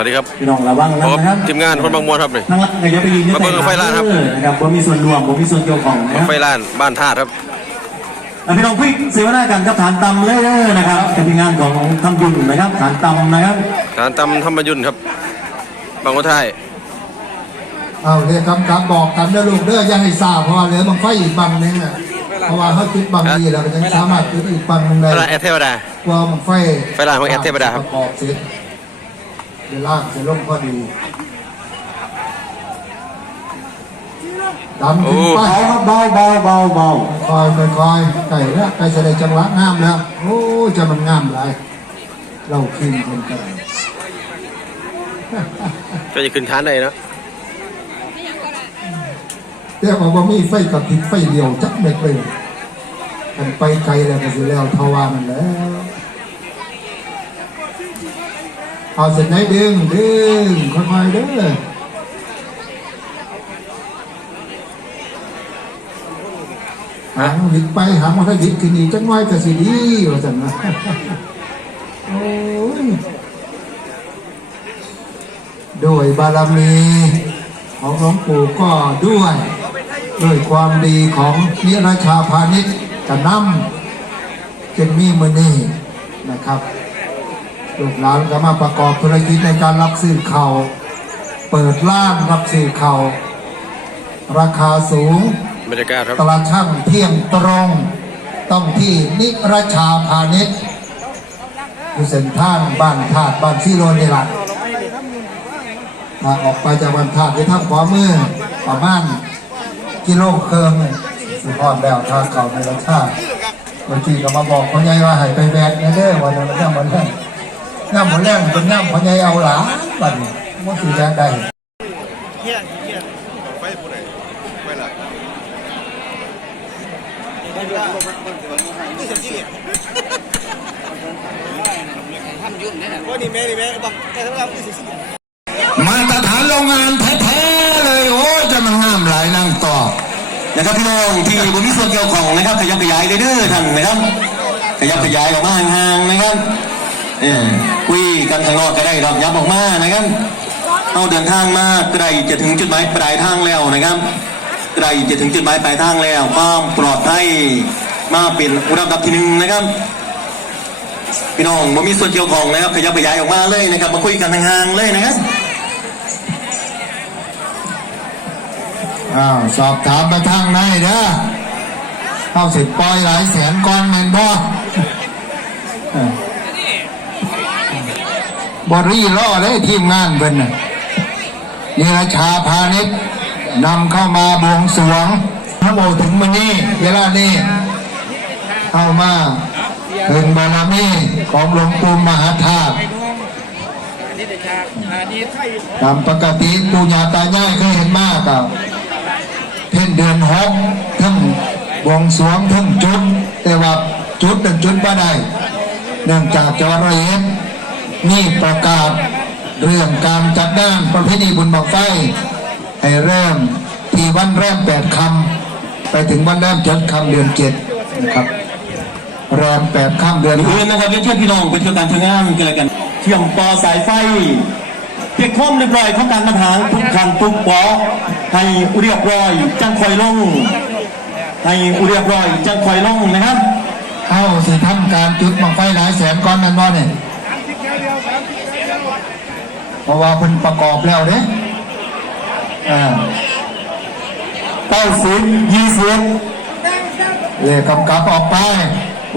วัสดีครับพี่น้องระวังพนะบนะครับทีมงานคนบางมวลครับนี่นั่งรักอย่าไปยิงมาเบิ่งไฟล้านครับเออนะครับผมมีส่วนรวมผมมีส่วนเกี่ยวของนะไฟล้านบ้านธาตุครับอะพี่น้องพี่เสวนากันกับฐานตำเลยเด้อนะครับเป็นทีมงานของทำบุญนะครับฐานตำนะครับฐานตำธรรมยุนครับ บางคนไทยเอาเรียกคำกลับบอกกันเด้อลูกเด้ออย่าให้ทราบเพราะว่าเหลือบังไฟอีกบังหนึงอะเพราะว่าเขาจุดบังดีแล้วก็ยังสามารถจุดอีกบังหนึงได้ไฟล้านแอดเทวดากว่าบังไฟไฟลายของแอดเทพดาครับประกอบเสร็จ เวลาเสร็จลงพอดีดำขึ้นไปเบาครับเบาเบาเบาเบาคอยคอยคอยไก่แล้วไก่แสดงจังหวะงามแล้วโอ้จะมันงามหลายเราขึ้นคนกันก็จะขึ้นฐานได้เนาะแต่ว่าบ่มีไฟกับพริบไฟเดียวจักเม็ดเลยมันไปไกลแล้วก็สิแล้วทวามันแล้ว เอาเสร็จไหนดึงดึงค่อยๆเด้อหางวิดไปหางมาถ้าวิดขึ้นอีกจังน้อยก็สิดีว่าจังนะโอ้ยโดยบารมีของหลวงปู่ก็ด้วย ด้วยความดีของนิรชาพาณิชย์กระนำจึงมีมือนี้นะครับ ลูกหลานก็มาประกอบธุรกิจในการรับซื้อเขาวเปิดร้านรับซื้อเขาวราคาสูงบรรยากาศครับตลาดช่างเที่ยงตรง ต้องที่นิรชาพาณิชย์อยู่เส้นทางบ้านธาตุบ้านซีโรนี่แหละถ้าออกไปจากบ้านธาตุไปทางขวามือประมาณกิโลเคิงสุพรแล้วทางเก่าในรชาติบางทีก็มาบอกพ่อใหญ่ว่าให้ไปแบกนะเด้อวันนั้นย่ำวันแรก ย่ำวันแรกเป็นย่ำพ่อใหญ่เอาหลาบัดนี้มันสิแบกได้มาตรฐานโรงงานแท้ๆเลยโอ้จะมันงามหลายนางต่อนะครับพี่น้องที่ผมมีส่วนเกี่ยวของนะครับขยับขยายเลยเด้อท่านนะครับขยับขยายออกมาห่างๆนะครับ คุยกันข้างนอกก็ได้ดอกยับออกมานะครับเอาเดินทางมาใกล้จะถึงจุดหมายปลายทางแล้วนะครับใกล้จะถึงจุดหมายปลายทางแล้วความปลอดภัยมาเป็นระดับที่หนึ่งนะครับ พี่น้องผมมีส่วนเกี่ยวของนะครับขยับขยายออกมาเลยนะครับ มาคุยกันห่างๆเลยนะครับอ้าวสอบถามไปทางไหนเด้อเข้าสิปอยหลายแสนก้อนแมนบ่ เออบรี่ล่อเลยทีมงานเพิ่นน่ะนิรชาพาณิชย์นำเข้ามาบวงสวงพระโมถึงมันนี้เวลานี้เข้ามาเป็นบารมีของหลวงปู่มหาธาตุตามปกติปู่ย่าตายายเคยเห็นมากกับเพ่นเดือนหกทั้งบวงสวงทั้งจุด แต่ว่าจุดเป็นจุดบ่ได้ เนื่องจากจอรเอ็ด นี่ประกาศเรื่องการจัดด้านประเพณีบุญบังไฟให้เริ่มที่วันแรมแปดคำไปถึงวันแรมเจ็ดคำเดือนเจ็ดนะครับแรมแปดคำเดือนอื่นนะครับเรียนเชิญพี่น้องไปเที่ยวการเที่ยวงานกันเลยกัน เชื่อมต่อสายไฟเพียงข้อมเรียบร้อยของการมาทางทุกคันทุกปอให้เรียบร้อยจังคอยลงให้เรียบร้อยจังคอยลงนะครับเข้าสิทำการจุดบังไฟหลายแสนก้อนนั่นบ่เนี่ย เพราะว่าเพิ่นประกอบแล้วเด้อ่าเก้าสิบยี่สิบเลขกำกับออกไป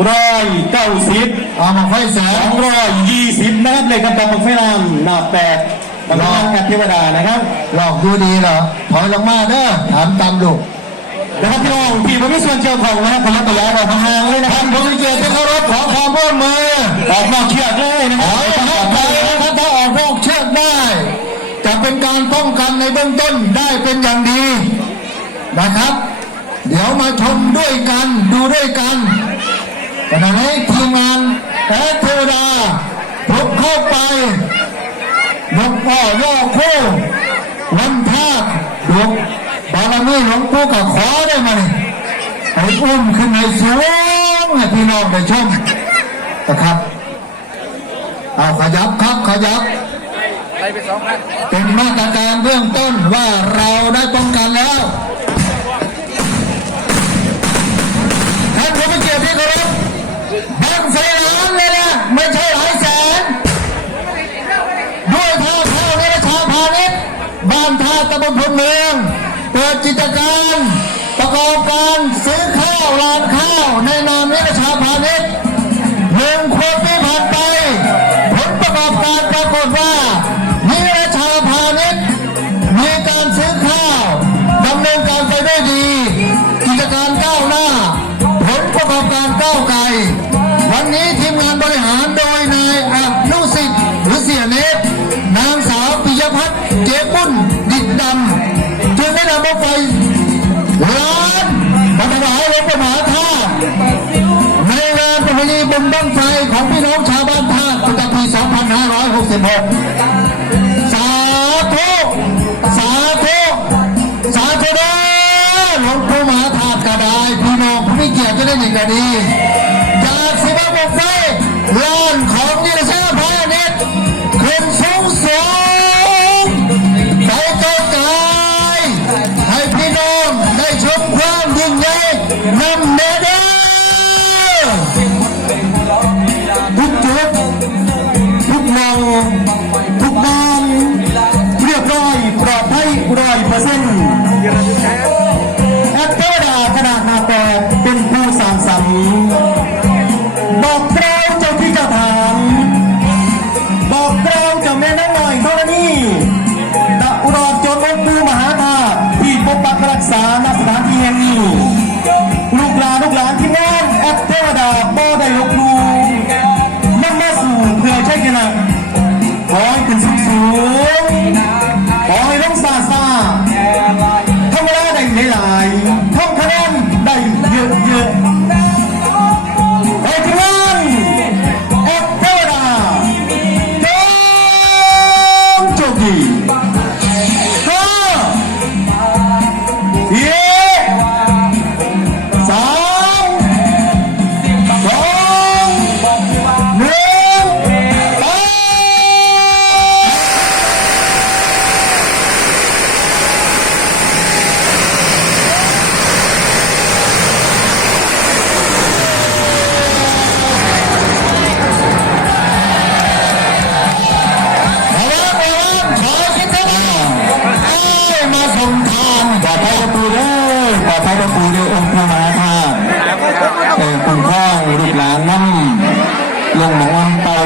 ร้อยเก้าสิบเอาบังไฟแสสอนงร้อยยี่สิบนะครับเลยครับตามบังไฟนามหน้าแปดตำนานแอปเทวดานะครับหลอกดูดีเหรอถอยลงมาเด้อถามตามลูกนะครับพี่น้องที่มันไม่ส่วนเกี่ยวของนะครับพลังตะยายออกห่างๆเลยนะคท่ารับนผู้มีเกียรติที่เคารพขอความร่วมมือออกนอกเชือกเลยนะคขรัอบ เป็นการป้องกันในเบื้องต้นได้เป็นอย่างดีนะครับ เดี๋ยวมาชมด้วยกันดูด้วยกันขณะนี้ทีมงานแอดเทวดาทุกเข้าไปยกพ่อย่อคู่วันธาตุดวงบารมีหลวงปู่กับขอได้ไหมให้อุ้มขึ้นในสูงพี่น้องได้ชมนะครับเอาขยับครับขยับ เป็นมาตรการเบื้องต้นว่าเราได้ป้องกันแล้วท่านผู้เกียรติที่เคารพบังไฟล้านเลยนะไม่ใช่หลายแสน ด้วยท่าข้าวในราชาพาณิชย์บ้านท่าตะบนพลเมืองเปิดกิจการประกอบการซื้อข้าวร้านข้าวในนามนิชาพาณิชย์หนึ่งคนที่ผ่านไปผลประกอบการปรากฏว่า นิรชาพาณิชย์มีการซื้อข้าวดำเนินการไปได้ดี กิจการก้าวหน้า ผลประกอบการก้าวไกล วันนี้ทีมงานบริหารโดยนายอนุสิทธิ์หรือเสียเนฟนางสาวปิยพัฒน์เจ๊ปุ้นดิดดำจึงได้นำรถไฟล้านมาถวายหลวงพ่มหาธาตุในงานประเพณีบุญบั้งไฟของพี่น้องชาวบ้านธาตุประจำปี 2566 สาธุ สาธุ สาธุเด้อหลวงพ่อมหาธาตุกระไดพี่น้องผู้มีเกียรติจะได้หนึ่งกระดีจากสิบาบอกไฟล้านของยินดีพาณิชย์ขึ้นสูงสูงไปไกลให้พี่น้องได้ชมความยิ่งใหญ่นำเน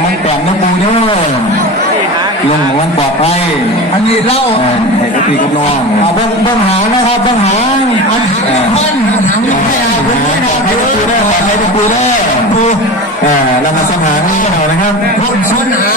มันแปลงนะปูเด้อลงหมองวันปลอดภัยอันนี้เล่าเออให้กับพี่กับน้องเอาเบิ้งเบิ้งหางนะครับเบิ้งหางอันหางมันหางไม่ได้ปลอดภัยประตูเด้อปลอดภัยประตูเด้อปูเออเรามาสมหางนี่กันหน่อยนะครับพ่นส่วนหาง